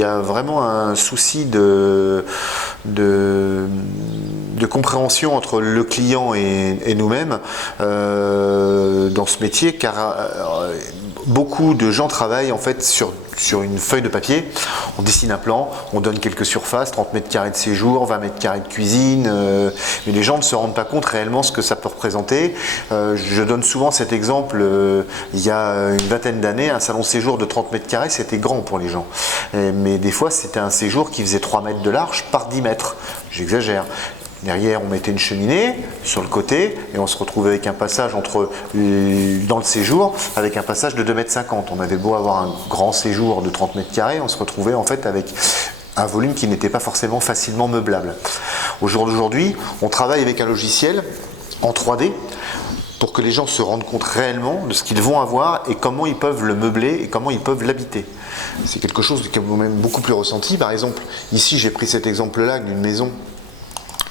y a vraiment un souci de compréhension entre le client et nous-mêmes dans ce métier, car beaucoup de gens travaillent en fait sur une feuille de papier. On dessine un plan, on donne quelques surfaces, 30 mètres carrés de séjour, 20 mètres carrés de cuisine, mais les gens ne se rendent pas compte réellement ce que ça peut représenter. Je donne souvent cet exemple, il y a une vingtaine d'années, un salon de séjour de 30 mètres carrés, c'était grand pour les gens. Mais des fois, c'était un séjour qui faisait 3 mètres de large par 10 mètres. J'exagère. Derrière, on mettait une cheminée sur le côté et on se retrouvait avec un passage dans le séjour avec un passage de 2,50 m. On avait beau avoir un grand séjour de 30 mètres carrés, on se retrouvait en fait avec un volume qui n'était pas forcément facilement meublable. Au jour d'aujourd'hui, on travaille avec un logiciel en 3D pour que les gens se rendent compte réellement de ce qu'ils vont avoir et comment ils peuvent le meubler et comment ils peuvent l'habiter. C'est quelque chose qui est même beaucoup plus ressenti. Par exemple, ici j'ai pris cet exemple-là d'une maison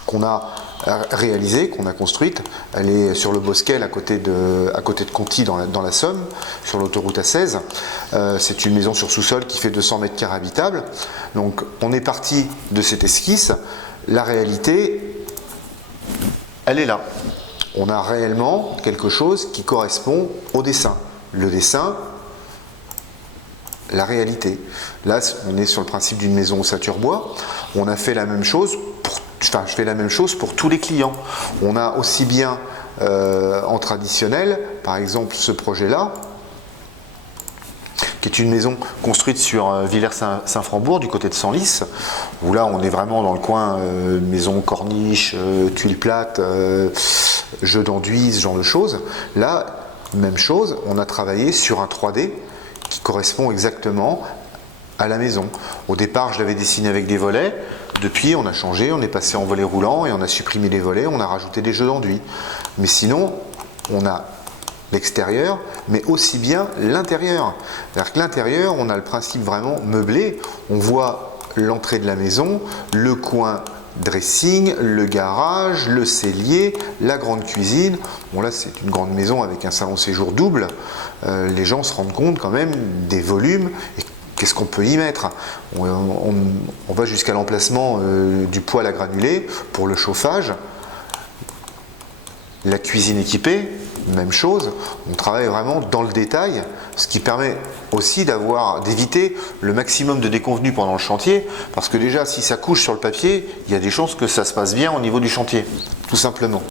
qu'on a réalisée, qu'on a construite. Elle est sur le Bosquel, à côté de Conty, dans la Somme, sur l'autoroute A16. C'est une maison sur sous-sol qui fait 200 mètres carrés habitables. Donc on est parti de cette esquisse. La réalité, elle est là. On a réellement quelque chose qui correspond au dessin. Le dessin, la réalité. Là, on est sur le principe d'une maison ossature bois. On a fait la même chose je fais la même chose pour tous les clients. On a aussi bien en traditionnel, par exemple ce projet-là, qui est une maison construite sur Villers-Saint-Frambourg, du côté de Senlis, où là on est vraiment dans le coin maison corniche, tuiles plates, jeux d'enduit, ce genre de choses. Là, même chose, on a travaillé sur un 3D qui correspond exactement à la maison. Au départ, je l'avais dessiné avec des volets. Depuis, on a changé, on est passé en volet roulant et on a supprimé les volets, on a rajouté des jeux d'enduit. Mais sinon, on a l'extérieur, mais aussi bien l'intérieur. C'est-à-dire que l'intérieur, on a le principe vraiment meublé. On voit l'entrée de la maison, le coin dressing, le garage, le cellier, la grande cuisine. Bon là, c'est une grande maison avec un salon séjour double. Les gens se rendent compte quand même des volumes. Et qu'est-ce qu'on peut y mettre? On va jusqu'à l'emplacement du poêle à granulés pour le chauffage. La cuisine équipée, même chose. On travaille vraiment dans le détail, ce qui permet aussi d'éviter le maximum de déconvenus pendant le chantier, parce que déjà, si ça couche sur le papier, il y a des chances que ça se passe bien au niveau du chantier, tout simplement.